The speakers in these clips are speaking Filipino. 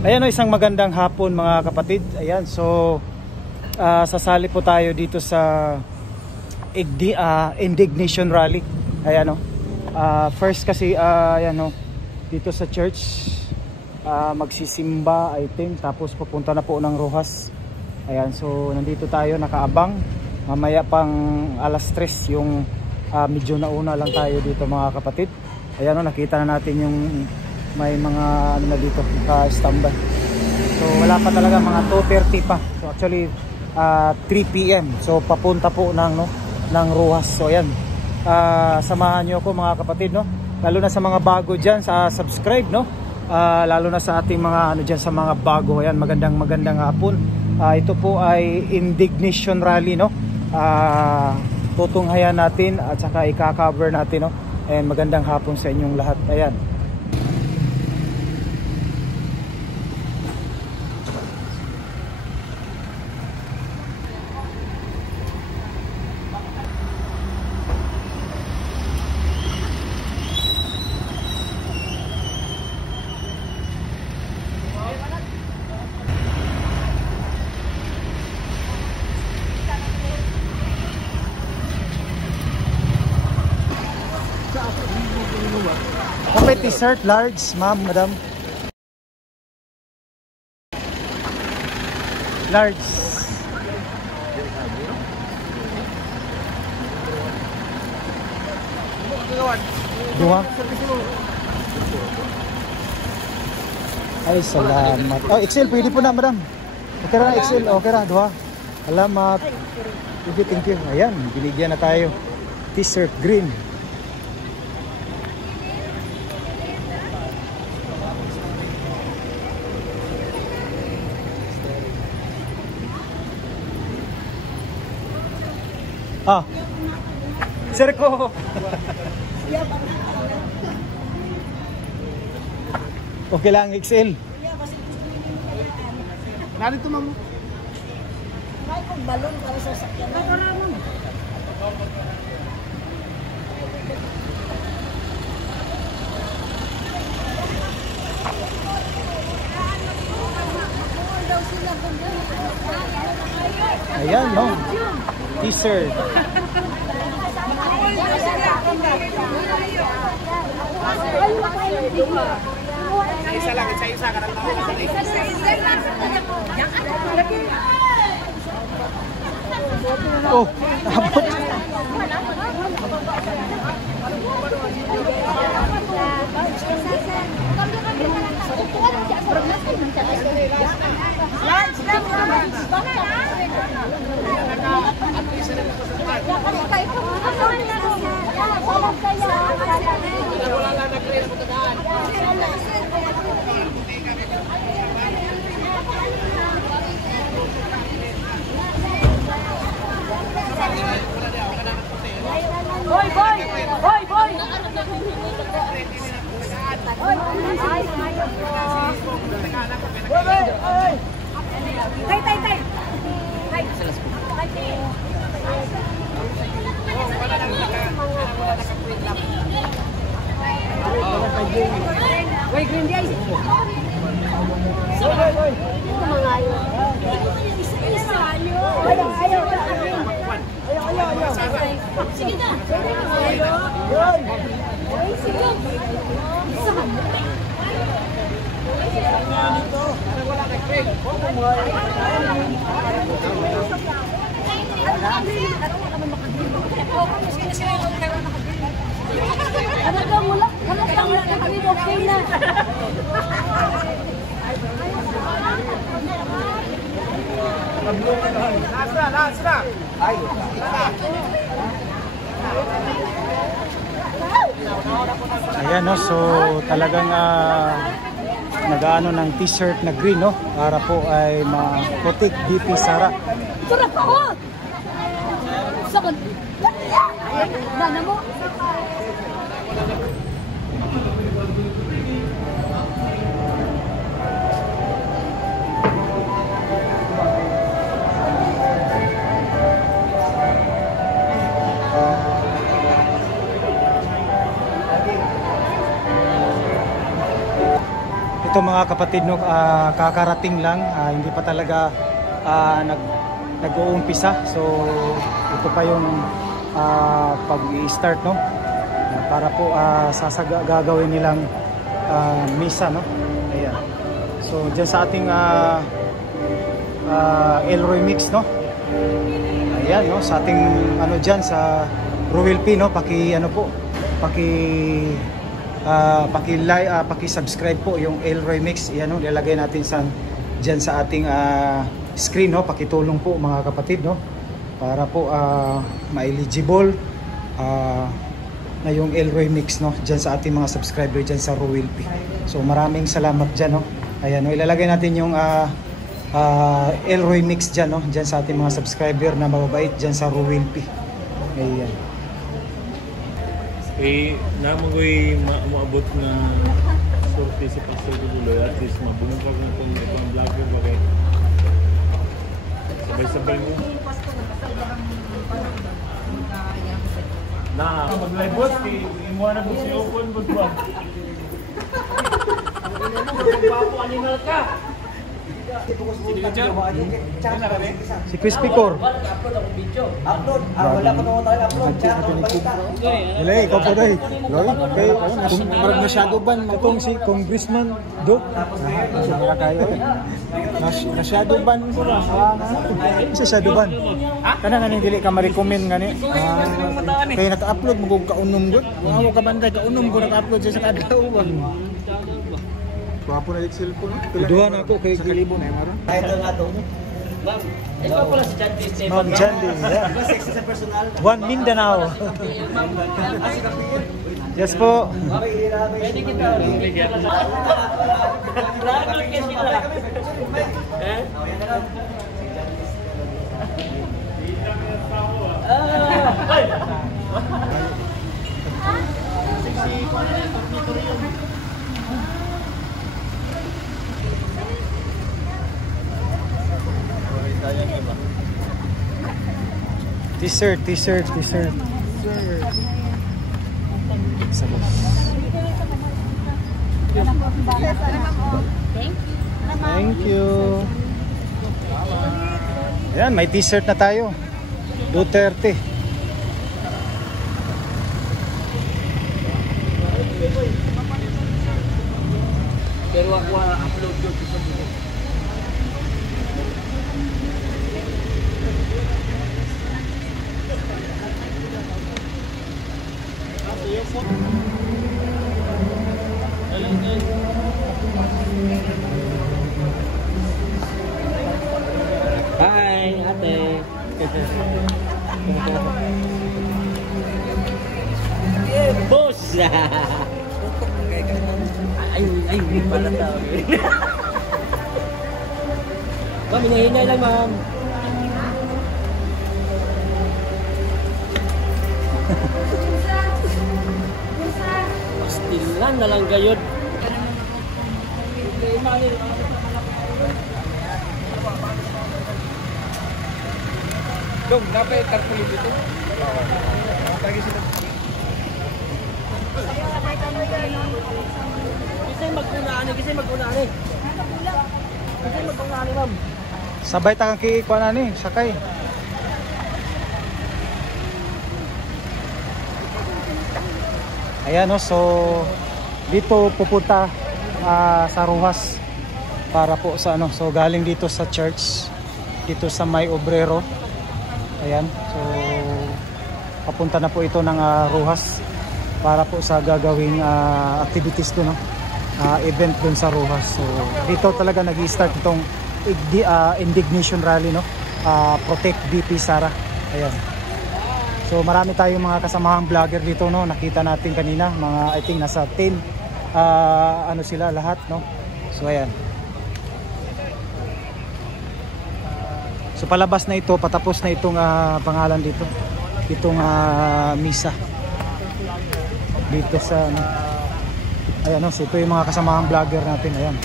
Ayan o, isang magandang hapon mga kapatid. Ayan, so sasali po tayo dito sa Indignation Rally. Ayan o, first kasi ayan o, dito sa church magsisimba I think, tapos pupunta na po ng Rojas. Ayan, so nandito tayo nakaabang. Mamaya pang alas 3 yung medyo nauna lang tayo dito mga kapatid. Ayan o, nakita na natin yung may mga ano na dito ka-standby. So wala pa talaga, mga 2:30 pa. So actually 3 PM. So papunta po ng Rojas. So ayan, samahan niyo ako mga kapatid, no? Lalo na sa mga bago diyan, sa subscribe, no? Lalo na sa ating mga ano diyan, sa mga bago. Ayan, magandang hapon. Ito po ay Indignation Rally, no? Tutunghayan natin at saka i-cover natin, no? And magandang hapon sa inyong lahat. Ayan. Kapit t-shirt, large, ma'am, madam. Large. Dua. Ay, salamat. Oh, XL, pwede po na, madam. Okay na, XL, okay na, dua. Salamat. Thank you. Ayan, binigyan na tayo. T-shirt, green. Sir ko. Okay lang, XL. Narito, ma'am. May kong balon para sa sakyan. Nakarama. Ayan, no? T-shirt. Isa lang, isa karang tawa ka Oh, abot. Boy! Boy, green day. Ayaw. Sige na. Ayan, no? So talagang nag-ano ng t-shirt na green, no? Para po ay ma-protect BP Sara. Sarap ako! Sakot! Dana mo! ito mga kapatid, no, kakarating lang, hindi pa talaga nag-uumpisa. So ito pa yung pag-i-start, no, para po gagawin nilang misa, no. Ayan. So dyan sa ating Elroy Mix, no. Ayan, no, sa ating ano dyan sa Ruel P, no, paki-subscribe po yung Elroy Mix. Ayan, no, ilalagay natin dyan sa ating screen, no. Pakitulong po mga kapatid, no, para po ma-eligible na yung Elroy Mix, no, dyan sa ating mga subscriber dyan sa Ruel P. So maraming salamat dyan, no. Ayan, no, ilalagay natin yung Elroy Mix dyan, no, dyan sa ating mga subscriber na mababait dyan sa Ruel P. Ayan. Naman ko'y maabot na sorte si Pastor Duloy, at least mabungkag na itong vlogger ba kayo. Sabay-sabay mo. Mag-live boss, imuha na po si Open ba? Magpapo animal ka! Si Crispy Core. Upload. Wala pa naman tayo upload. Wala, ikaw po dahi. Kung masyado ban, itong si Congressman Duke. Masyado ban ko na. Isa shadow ban. Kana nga nang dili ka ma-recommend nga ni. Kaya naka-upload mo kung kaunom ko. Mga mo ka banday, kaunom ko naka-upload siya sa kadlaw. Papo na yung cellphone. Duha na ako kay Gilibo na maron. Kahit nga ito. Ma'am, ito pala si Jandy. Ma'am Jandy. Sexy sa personal. One Mindanao. Yes po. Pwede kita. T-shirt. Thank you. Ayan, may t-shirt na tayo. Duterte. Pero ako upload yun. Hi, ate. Boss! Ay, pala tao. Ma'am, hinahinay lang, ma'am. Pastilan na lang gayod. Dong, dapat tarpulin dito. Lagi sila. Kasi magkunaan. Ma'am. Sabay ta kang kiikuan ani, sakay. Ayan, no, so dito pupunta sa Rojas para po sa ano, so galing dito sa church dito sa May Obrero. Ayan, so papunta na po ito ng Rojas para po sa gagawing activities doon, no? Event doon sa Rojas. So dito talaga nag-i-start itong indignation rally, no? Protect BP Sara. Ayan. So marami tayong mga kasamahang vlogger dito, no? Nakita natin kanina, mga I think nasa 10 ano sila lahat, no? So ayan. So palabas na ito, patapos na itong pangalan dito. Itong misa. Dito sa ayan, no? So ito yung mga kasamahang vlogger natin, ayan.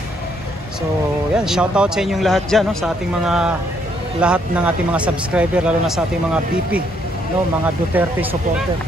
So ayan, shout out sa inyong lahat diyan, no? Sa ating mga lahat ng ating mga subscriber, lalo na sa ating mga BP, no, mga Duterte supporter.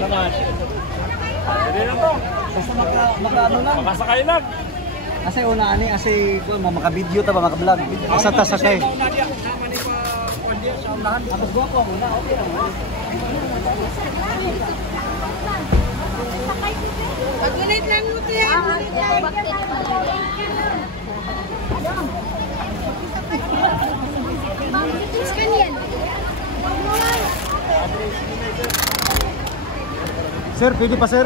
Saman. Pwede na to. Basta maka-ano lang. Makasakay lang. Kasi una ani, kasi maka-video ta ba, maka-vlog. Asa ta sakay. Tapos go ako muna, okay lang. Pag-ulit lang mo tiyan. Sir, pwede pa sir?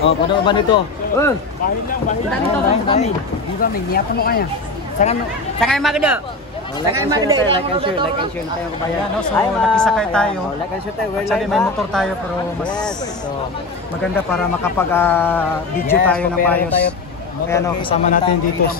Oh, pada ba nito? Bahin lang, bahin lang. Dito may niyato mo kaya. Sakay magdo. Like and share, like and share na tayo kabayan. Ayan, no? So nakisakay tayo. Like and share tayo. Actually may motor tayo pero mas maganda para makapag-video tayo ng payos. Kaya no, kasama natin dito.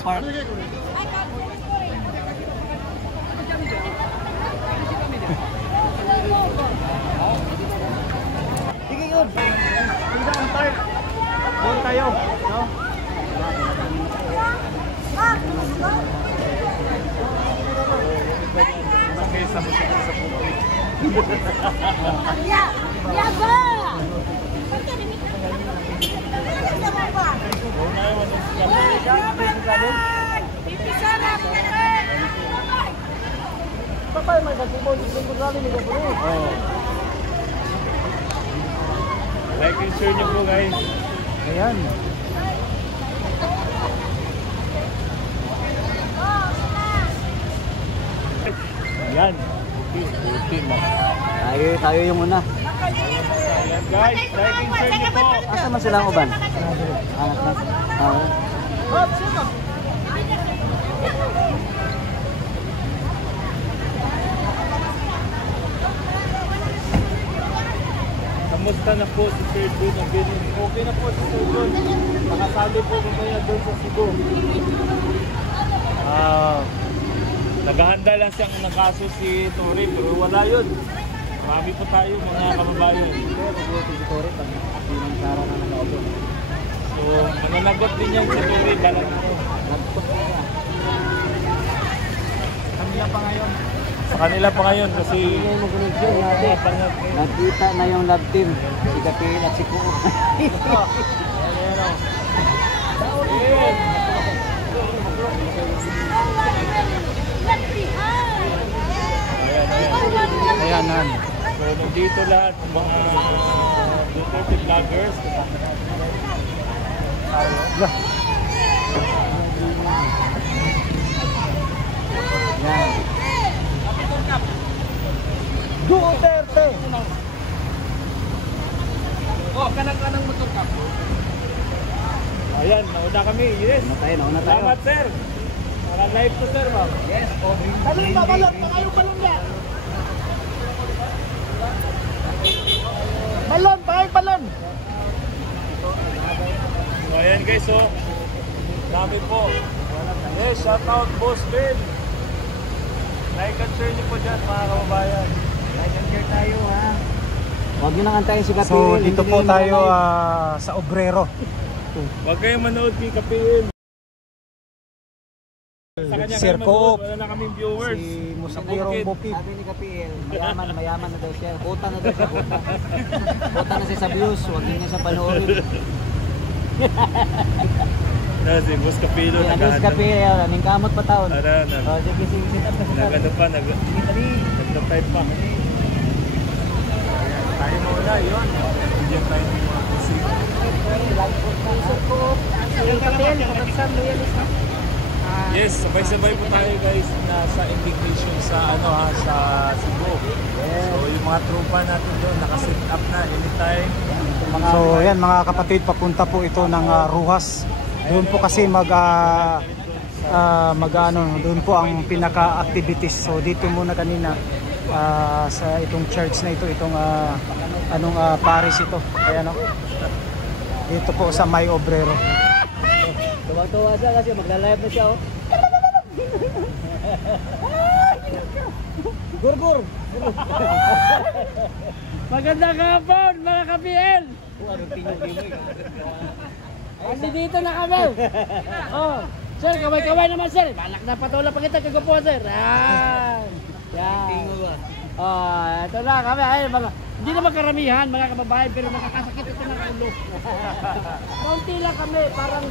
Doon tayo, no? Like and share nyo po guys. Ayan. Ayan. Ultim. Tayo yung una. Ayan guys, like and share nyo po. Asa man sila ang uban? Kamusta na po si Sir Dun? Okay na po si Sir Dun. Nakasali po kumaya doon sa Cebu. Naghahanda lang siyang nakaso si Tori pero wala yun. Marami po tayo mga kababayan. So, mananagot din yan si Tori. Dalang ako. Kanila pa ngayon. Sa kanila pa ngayon kasi Nakita na yung love team. Si Kapil at si Kuo. Ayan, nan. So, nandito lahat mga Duterte vloggers. Yan. Duterte! Ayan, nauna kami. Yes. Nauna tayo. Salamat, sir. Para live to, sir. Ma'am. Yes, Balon ba, balon? Pangayong balon niya. Balon, pangayong balon. So, ayan guys, so. Dami po. Yes, shout out, Boss Ben. Like and share niyo po dyan, mga kababayan. like and share tayo ha. Huwag nyo nang antayin si Kapil. So dito po tayo sa Obrero. Huwag kayong manood kay Kapil. Sa kanya Sir kayo Coop. manood, wala na kaming viewers. Si Musapirong Bukid. Sabi ni Kapil, mayaman na daw siya. Kota na daw siya, kota. Kota na siya sa views, huwag niya sa panoorin. Na si Boss Kapilo Ang naghahanap. kape, aning kamot pa taon. Ano, Oh, sige, sit up kasi. nag-ano pa, nag-type pa. Tayo muna, yun. Bigyan tayo ng mga kusing. Yes, sabay-sabay po tayo guys na sa invitation sa sa Cebu. So yung mga tropa natin doon naka-set up na anytime. So yan mga kapatid, papunta po ito ng Rojas. Doon po kasi doon po ang pinaka-activities. So dito muna kanina sa itong church na ito, itong parish ito. Ayan o. Dito po sa May Obrero. Tuwang-tuwa siya kasi magla-live na siya, oh. Gur. Magandang hapon, mga ka-PL! Andi dito na kami! Oh, sir, kaway-kaway naman, sir! Balak na patola pa kita, kagapo, sir! Yan! Oh, ito na kami. Ay, hindi naman karamihan, mga kababayan, pero nakakasakit ito ng ulo. Kaunti lang kami, parang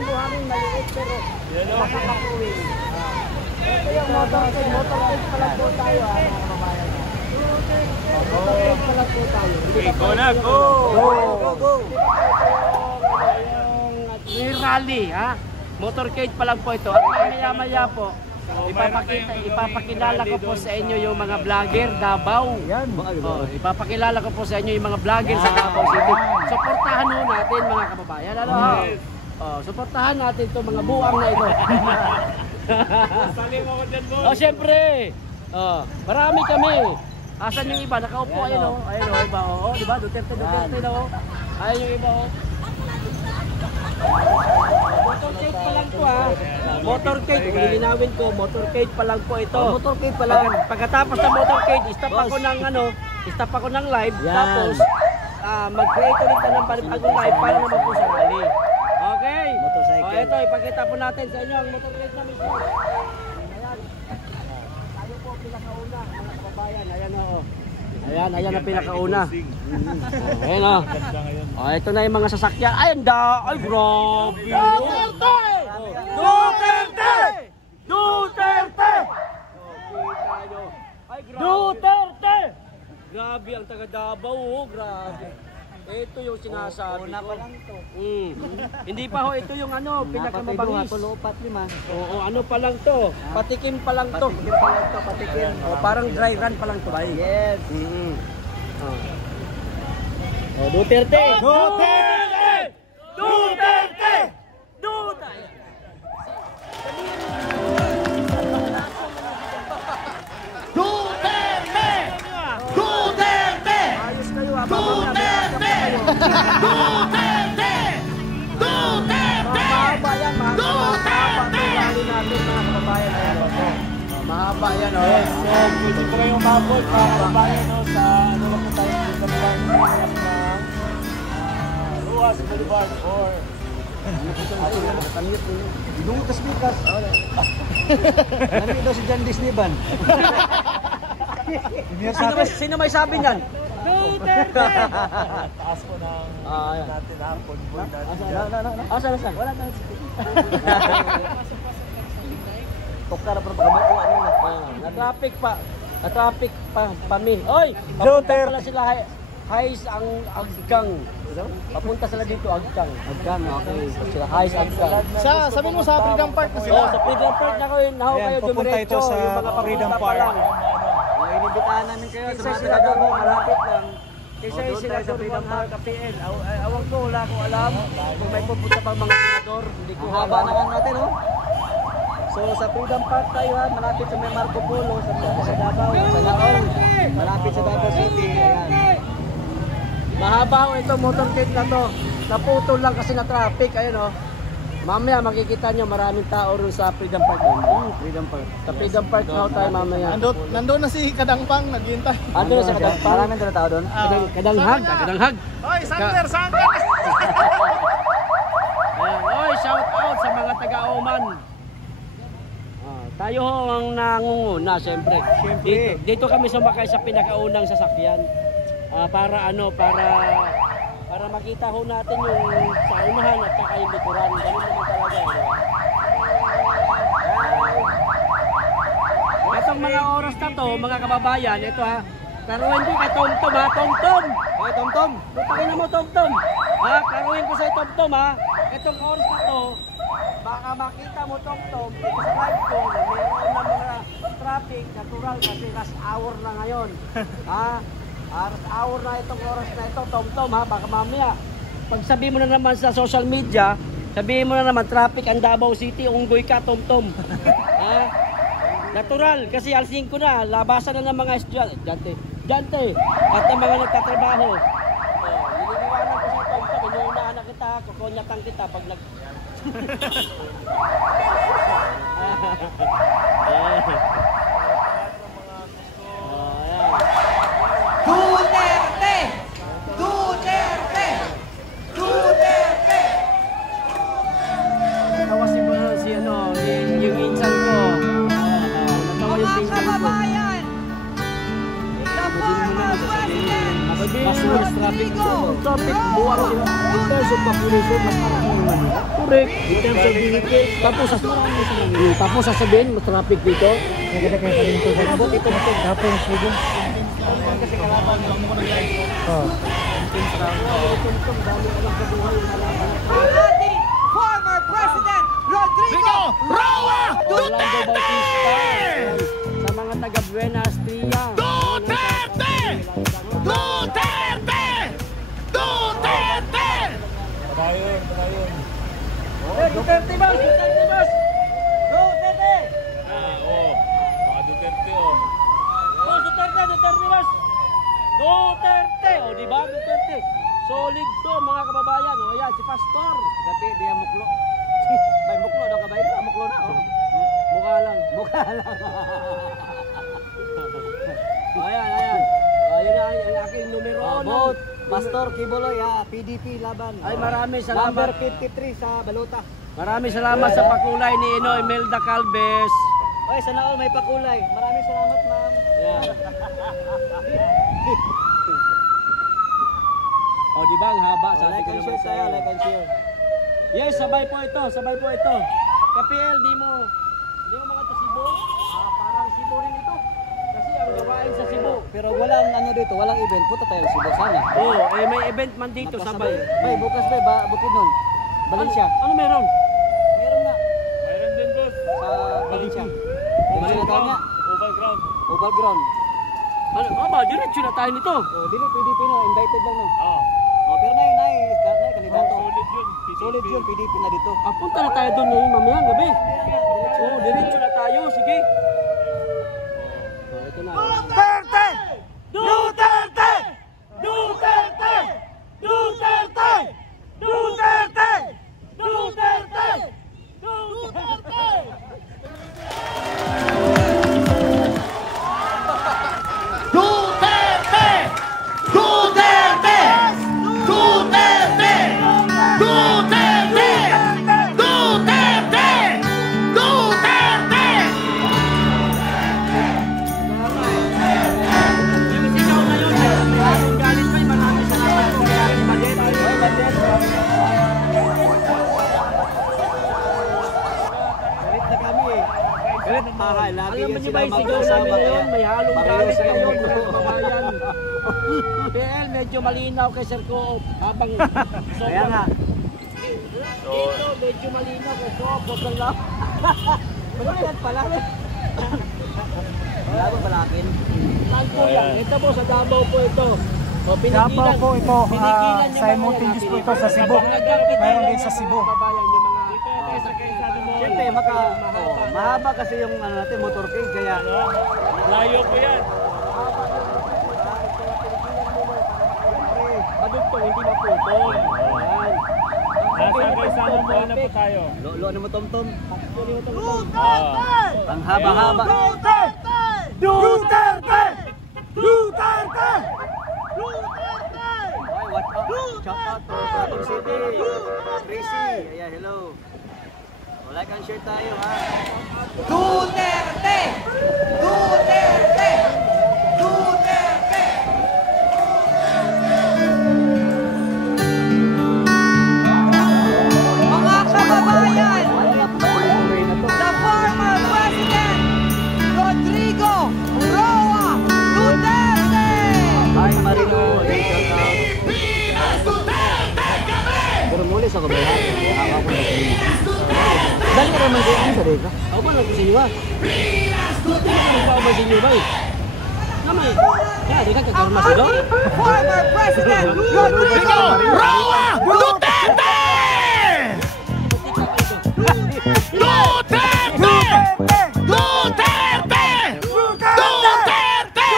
buhangin maliit, pero nakakapuwi. Ito yung motorcade pa lang po tayo, mga kababayan. Motorcade pa lang po tayo. Okay, go na, go! Go! Yung rally, ha? Motorcade pa lang po ito. At maya-maya po, ipapakilala ko po sa inyo yung mga vlogger Davao. Yan. Oh, ipapakilala ko po sa inyo yung mga vlogger sa Davao City. Suportahan mo natin, mga kababayan. Ano? Oh, suportahan natin itong mga buang na ito. Salim ako dyan, boss! Oh, syempre. Oh, marami kami. Asan yung iba? Nakaupo, ayun o. Ayun o, iba o. Oh, diba? Duterte na o. Ayun yung iba o. Motorcade pa lang to, ha. Motorcade, lilinawin ko, motorcade pa lang po ito. Motorcade pa lang. Pagkatapos ng motorcade, stop ako ng live. Yan. Tapos, mag-create ulit ng panibagong live para naman po sa rally. Okay? Motorcycle. O, ito, ipakita po natin sa inyo ang motorcade na mismo. Ayan. Tayo po pinakauna, mga kababayan. Ayan o. Ayan ang pinakauna. Ayan o. Ito na yung mga sasakyan. Ay, ay, grabe. Duterte! Duterte! Grabe ang taga Davao, oh, grabe. Ito yung sinasabi ko. Hindi pa ho, ito yung pinakamabangis. Oo, ano pa lang to? Patikim pa lang to. Patikim. Oh, parang dry run pa lang to. Ay. Yes. Oh, Duterte! Duterte! Duterte! Duterte! Duterte! Duterte! Ayos kayo, ha? Duterte! Duterte! Duterte! Mahaba yan, mahaba natin mga kababayan. Ayan, oh. Mahaba yan, oh. Yes, so pwede po kayong umabot mga kababayan sa lang po tayo sa Boulevard ng Ruas Boulevard or Dungit na speakers. Nandito daw si John Disney Ban. Sino may sabi niyan? taas po ng natin ha, convoy natin. Saan? Wala na. Tokar para pagkabukuan nila. Na-traffic pa kami. Oy! Duterte. Pala sila Hais ang Aggang. Papunta sila dito Aggang. Agkan, okay. Sila Hais Aggang. Sabi mo sa Freedom Park na Oh, sa Freedom Park na kayo, nahaw Ayan, kayo pupunta dumiretso. ito sa Yung mga Freedom papunta pa Park. lang. Inibitahan namin kayo sa Kasi mga sila taga doon, Davao. malapit lang. Kasi doon sila tayo sa doon Freedom mga ka-PL. Awang ko, wala akong alam. Kung may pupunta pang mga senador, hindi ko Haba na nga natin, oh. So sa Freedom Park tayo ha, malapit sa may Marco Polo, sa Davao. Sa Laon, malapit sa Davao City. Ayan. Mahaba ho ito, motorcade na to. Naputol lang kasi na traffic, ayun oh. Mamaya makikita nyo maraming tao rin sa Freedom Park. Freedom Park. Sa Freedom Park na tayo mamaya. Nandun na si Kadangpang, naghihintay. Ando na sa Kadangpang. Maraming na tao doon. Kadanghag. Hoy, Sander, saan ka? Ayan, oy, shout out sa mga taga-Oman. Tayo ho ang nangunguna, siyempre. Dito kami sumakay sa pinakaunang sasakyan. Para makita ho natin yung sa unahan at saka yung likuran. Ganun naman talaga mga kababayan, ito ha. Klaruhin ko kay Tomtom ha, Tomtom. Hoy, Tomtom. Putangin mo Tomtom. Ha, klaruhin ko sa Tomtom ha. Itong oras na to, baka makita mo Tomtom, ito sa live ko, na meron na mga traffic, natural kasi rush hour na ngayon. Ha? Rush hour na itong oras na ito, Tomtom ha, baka mamaya. Pag sabi mo na naman sa social media, sabihin mo na naman traffic ang Davao City, unggoy ka Tomtom. Ha? Natural kasi alas 5 na, labasan na ng mga estudyante. At ng mga nagtatrabaho. Nililiwanag ko sa Tomtom, inuunahan na kita, kukonyatan kita pag nag... Duterte! Duterte! Duterte! Natawa si ano, yung insan ko. Natawa yung pinsan ko. Kababayan! The former president! Mas traffic buwang in terms of population, mas marami naman. Correct. In terms of vehicle. Tapos sasabihin, mas traffic dito. Nagkita kayo pa rin ito sa abot. Ito. Tapos sugo. Kasi kalaban lang mo nag-live. Oh. Ang ating former president, Rodrigo Roa Duterte! Sa mga taga Buenas Tria. Duterte! Duterte! Duterte! Patayon. Duterte boss! Duterte boss! Duterte! Mga Duterte oh. Boss, Duterte boss! Duterte! O diba Duterte? Solid to mga kababayan. O yan, si Pastor. Tapi dia muklo. Bay muklo daw ka bay, muklo na oh. Mukha lang. Ayan. Ayun na ang aking numero Vote Pastor Kibuloy PDP laban. Ay maraming Number salamat. 53 sa balota. Maraming salamat sa pakulay ni Imelda Calves. Oy, sana all may pakulay. Maraming salamat, ma'am. O diba ang haba sa Like and share tayo, like and share. Yes, sabay po ito. Kapiel, di mo mga to Cebu? Parang Cebu rin ito. Kasi ang gawain sa Cebu. Pero walang ano dito, walang event. Punta tayo sa Cebu sana. Oo, may event man dito, sabay. Bay, bukas ba bukod nun. Valencia. Ano meron? Meron na Mayroon din boss. sa Valencia. Oval Valencia nga. ground. Oval ground. Ano ba? Diretso na tayo nito. Oh, dili PDP no, invited lang no. Oo. Oh, pero nay kandidato. Solid yun. Solid yun PDP na dito. Punta na tayo doon ngayon mamayang gabi. Oo, diretso na tayo. Sige. Ito na. Duterte! Duterte! Duterte! Duterte! Duterte! Duterte! Duterte! Duterte! Duterte! Duterte! Duterte! Duterte! Duterte! Ikaw ngayon, maraming galit pa. Maraming salamat po. Galit na kami eh. Galit lagi Alam mo yan niyo sila ba yung sigaw magkasama namin kaya. ngayon? May halong Pareho galit sila ngayon, magkasama. mga kababayan. PL, medyo malinaw kay Sir Coop. Habang Kaya nga. Dito, medyo malinaw kay Coop. Sobrang lang. Magkailan pala. Wala ba palakin? Nandun lang. Ito po, sa Davao po ito. O, Davao po ito. pinigilan yung mga Simultaneous po natin. ito sa Cebu. Mayroon din sa Cebu. Kababayan, yung mga... Siyempre, mahaba kasi yung ano natin, motorcade, kaya Layo po yan. Madugtong, hindi maputol. Ayan. Nasa mo na po tayo. lo ano mo tom-tom? Ah. Ang haba-haba. Duterte! Duterte! Duterte! Ay, what up? Shout out to Quezon City. Tracy. Ayan, hello. Like and share tayo ha. Duterte! Duterte! Duterte! Mga kababayan, the former President Rodrigo Roa Dali ka naman din sa dito. Ako ba nagsiwa? Ako ba sinyo ba? Namay. Kaya di ka kakarma sa do. Former President Rodrigo Roa Duterte! Duterte! Duterte! Duterte! Duterte!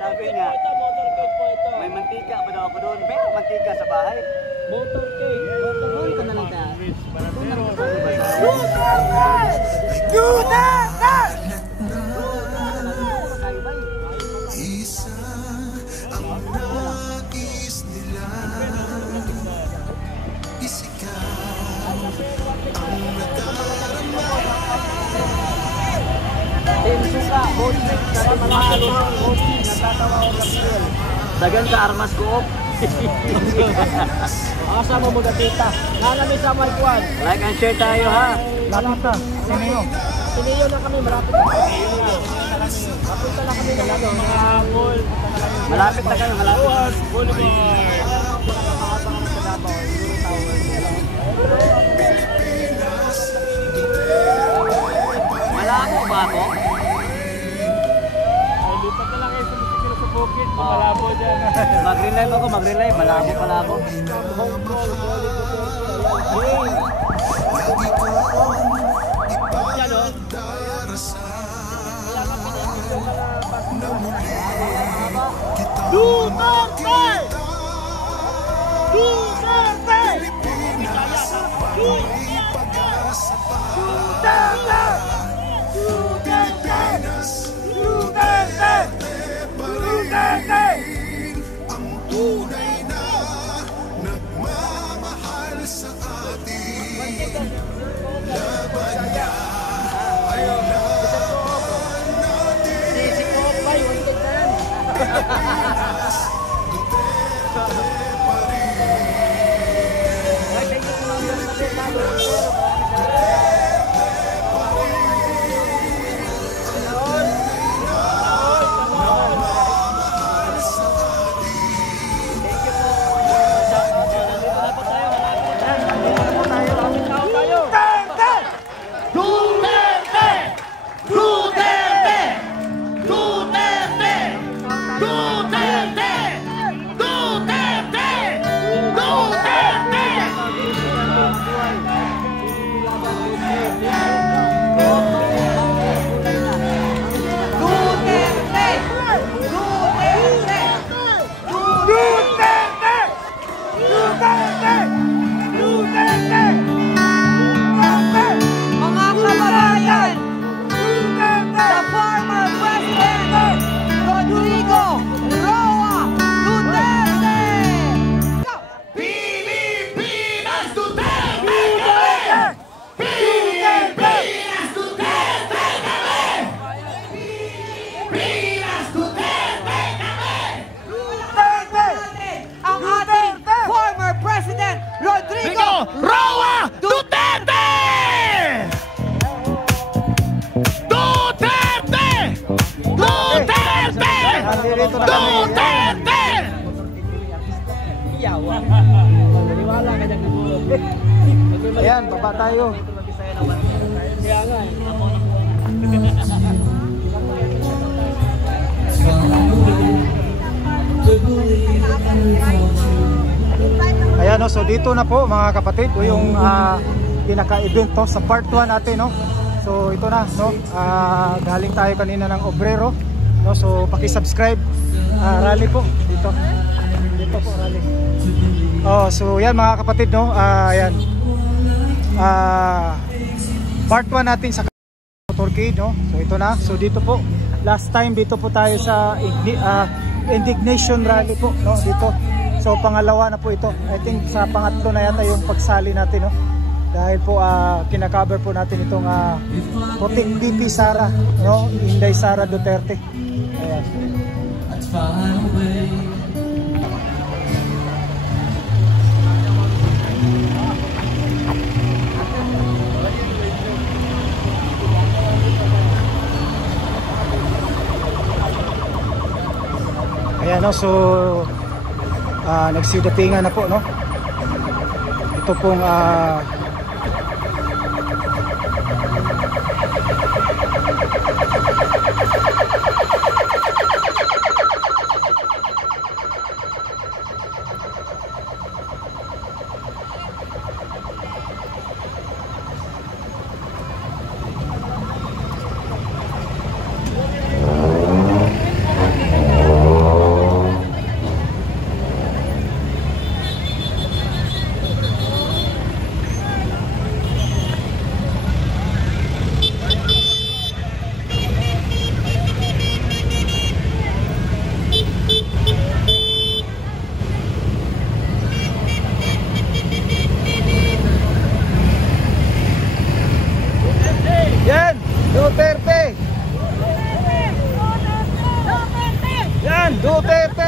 Sabi nga, may mantika pa daw ako doon. Pero mantika sa bahay. Motorcade. Motorcade ka na lang ta. Isa ang nais nila. Isigaw ang nadarama. Suka, boatman, sa manalo, boatman, natatawa ko ng fuel. Dagan ka armas ko op. Asama mo gatita. Nalami sa may kuwan. Like and share tayo ha. Lapit na. Sino? Siniyo na kami, malapit na kami. Malapit na kami na lalo. Mga mall. Malapit na kayo, malapit. Malabo ba ako? Lipat na lang kayo sa bukid. Malabo dyan. Mag-green live ako, mag-green live. Malabo, malabo. Ang tunay na nagmamahal sa atin. Laban niya ay laban natin. Duterte! Maniwala ka dyan. Ayan, baba tayo. Kaya nga eh. Ayan, no, so dito na po mga kapatid yung pinaka-event to sa part 1 natin, no. So ito na, no. Galing tayo kanina ng Obrero, no. So paki-subscribe, rally po dito. Dito po rally. Oh, so yan mga kapatid, no. Ayan. Part 1 natin sa motorcade, no. So ito na. So dito po last time dito po tayo sa indignation rally po, no, dito. So pangalawa na po ito. I think sa pangatlo na yata yung pagsali natin, no. Dahil po kinaka-cover po natin itong puting BP Sara, no, Inday Sara Duterte. Ayan. Ayan, no, so nagsidatingan na po, no. Ito pong Duterte! Yan, Duterte!